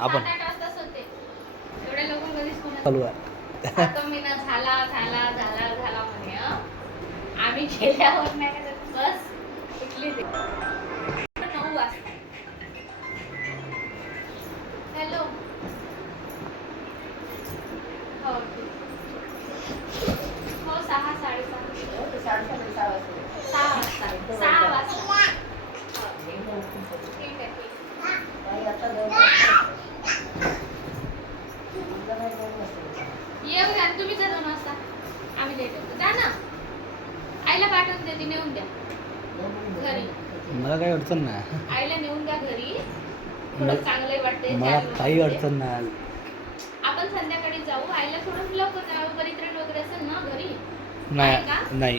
आपण एवढ्या लोक कधीच चालू आहे. आता मी ना झाला झाला झाला झाला म्हणे आम्ही गेल्यावर नाही का बस उठली ते 9 वाजता. हॅलो हो हो 6 6:30 6 वाजता ठीक आहे येऊ द्या तुम्ही जा 2 वाजता आम्ही लेट होतो जा ना आईला पाठवून देते नेऊन द्या घरी. मला काही अडचण नाही. आईला नेऊन द्या घरी थोडं चांगलं वाटते. मला काही अडचण नाही. आपण संध्याकाळी जाऊ आईला थोडं लवकर परित्रण वगैरे असेल ना घरी नाही.